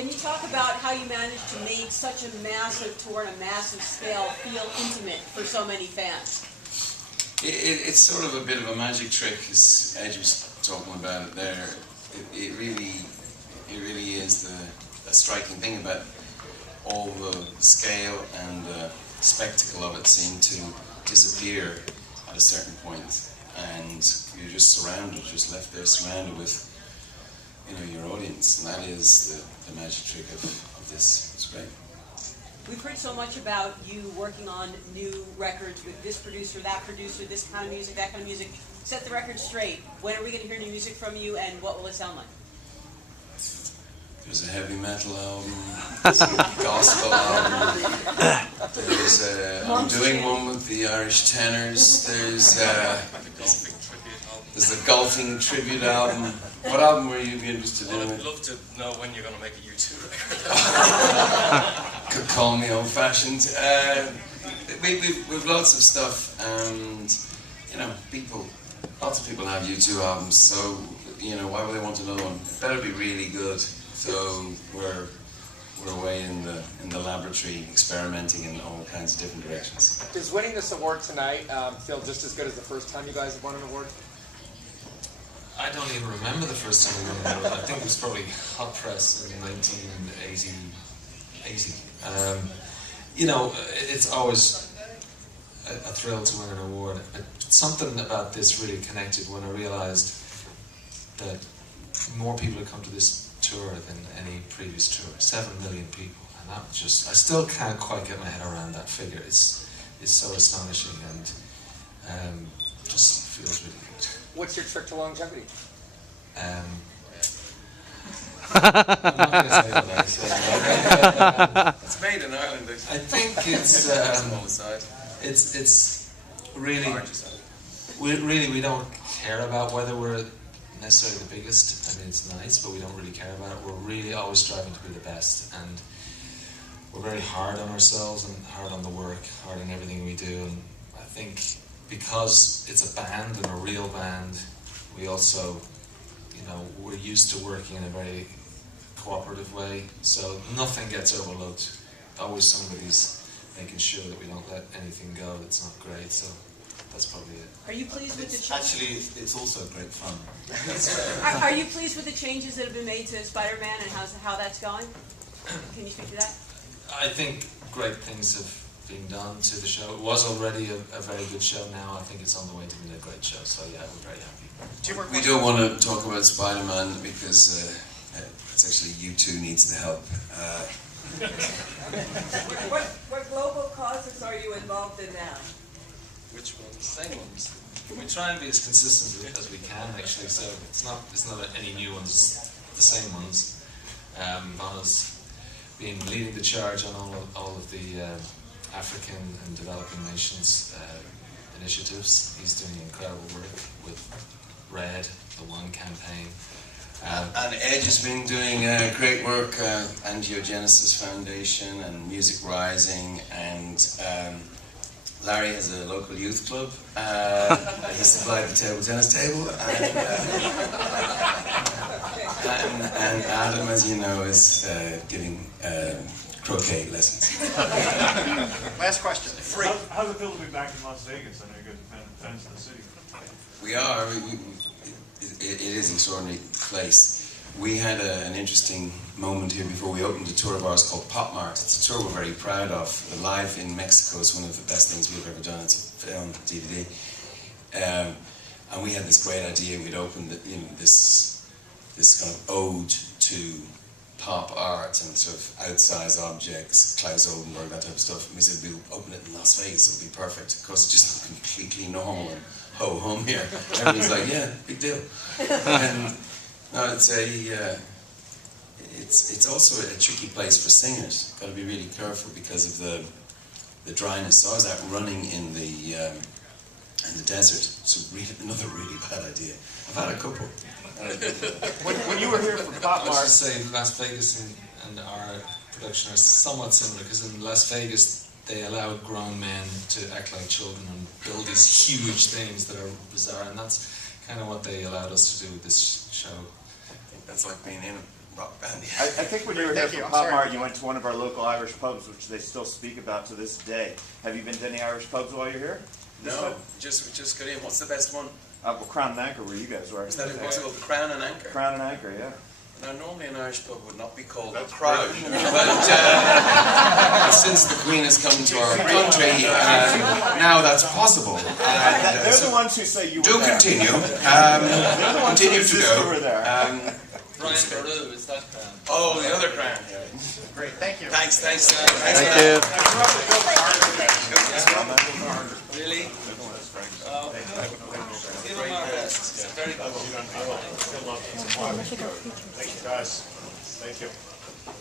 Can you talk about how you managed to make such a massive tour on a massive scale feel intimate for so many fans? It's sort of a bit of a magic trick, as Edge was talking about it there. It really is the striking thing about all the scale and the spectacle of it seemed to disappear at a certain point, and you're just surrounded, just left there surrounded with, you know, your audience, and that is the magic trick of this. It's great. We've heard so much about you working on new records with this producer, that producer, this kind of music, that kind of music. Set the record straight. When are we going to hear new music from you, and what will it sound like? There's a heavy metal album, there's a gospel album, I'm doing one with the Irish tenors, there's a golfing tribute album. What album were you interested in? I'd love to know when you're going to make a U2 record. Could call me old-fashioned. We've lots of stuff, and you know, lots of people have U2 albums, so you know, why would they want another one? It better be really good. So we're away in the laboratory experimenting in all kinds of different directions. Does winning this award tonight feel just as good as the first time you guys have won an award? I don't even remember the first time we won an award. I think it was probably Hot Press in 1980. You know, it's always a thrill to win an award. But something about this really connected when I realized that more people had come to this tour than any previous tour. 7 million people, and that was just, I still can't quite get my head around that figure. It's so astonishing, and just feels really good. What's your trick to longevity? I'm not going to say what I say. It's made in Ireland. I think it's really, we don't care about whether we're necessarily the biggest. I mean, it's nice, but we don't really care about it. We're really always striving to be the best, and we're very hard on ourselves and hard on the work, hard on everything we do. And I think because it's a band and a real band, we also, you know, we're used to working in a very cooperative way, so nothing gets overlooked. Always somebody's making sure that we don't let anything go that's not great. So that's probably it. Are you pleased with the Actually, it's also great fun. Are you pleased with the changes that have been made to Spider-Man and how that's going? Can you speak to that? I think great things have been done to the show. It was already a very good show. Now I think it's on the way to being a great show. So yeah, we're very happy. We don't want to talk about Spider-Man because it's actually U2 needs the help. What global causes are you involved in now? Which ones? Same ones. We try and be as consistent as we can, actually. So it's not any new ones. The same ones. Vanna's been leading the charge on all of the African and developing nations initiatives. He's doing incredible work with RED, the One campaign. And Edge has been doing great work, Angiogenesis Foundation and Music Rising, and Larry has a local youth club. He supplied the table tennis table, and Adam, as you know, is giving croquet lessons. Last question. Free. How's it feel to be back in Las Vegas? I know you're good fans of the city. We are. It is an extraordinary place. We had an interesting moment here before we opened a tour of ours called Pop Mart. It's a tour we're very proud of. The Live in Mexico is one of the best things we've ever done. It's a film, DVD. And we had this great idea. We'd opened this kind of ode to pop art and sort of outsized objects, Klaus Oldenburg, that type of stuff. And we said we'll open it in Las Vegas, it'll be perfect. Of course, it's just completely normal and ho-hum here. Everybody's like, yeah, big deal. And no, it's also a tricky place for singers. Got to be really careful because of the dryness. So I was out running in the desert. So another really bad idea. I've had a couple. When you were here for Pop I Mart, should say Las Vegas and our production are somewhat similar, because in Las Vegas they allow grown men to act like children and build these huge things that are bizarre, and that's kind of what they allowed us to do with this show. I think that's like being in rock band. I think when you were here Thank you. for I'm Pop sorry. Mart, you went to one of our local Irish pubs, which they still speak about to this day. Have you been to any Irish pubs while you're here? No, just got in. What's the best one? Well, Crown and Anchor, where you guys were. Is that it? What's it called? The Crown and Anchor? Crown and Anchor, yeah. Now, normally an Irish pub would not be called That's a Crown, brilliant. but since the Queen has come to our country, now that's possible. And, They're so the ones who say you were do there. continue. They're the ones who Continue to insist you go. were there. Brian Baru, is that Crown? Oh, the other Crown. Great, thank you. Thanks. Thanks for Thank that. you. Really? Give him our best. Very good. Thank you, guys. Thank you.